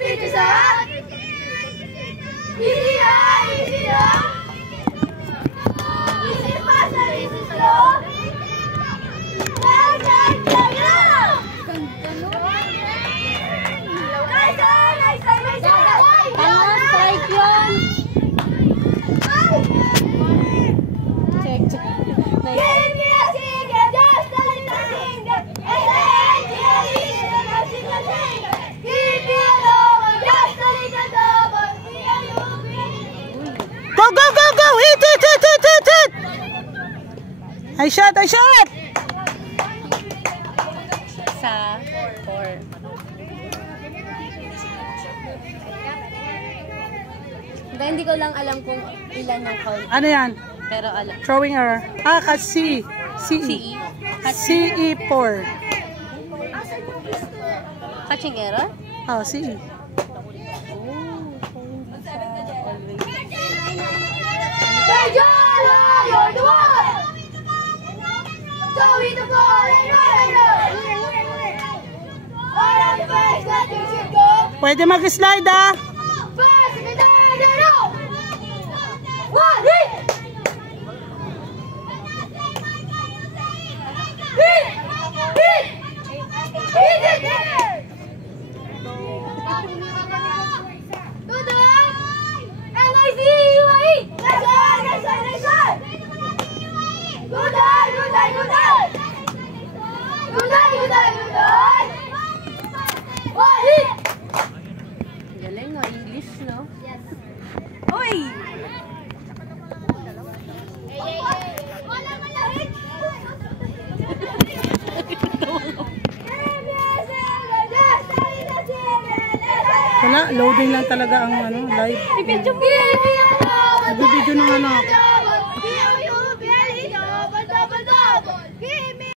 teachers are easy, easy, easy faster, easy slow. I shot! Sa 4. Hindi ko lang alam kung ilan ang count. Ano yan? Pero alam. Throwing error. CE. CE. CE4. Catching error? Oh, CE. You're the one! Show me the ball and run! All on the face that you should go! Pwede mag-slide ah! First, and then no! One, hit! Hit! Hit! Hit it there! Good night! And I see you eat! Next one! Next one! Next one! Good night! Good night! Good night! Good night! Good night! Good night! One hit! Galing no? English no? Yes. Uy! Wala, loading lang talaga ang live. Nagbibideo ng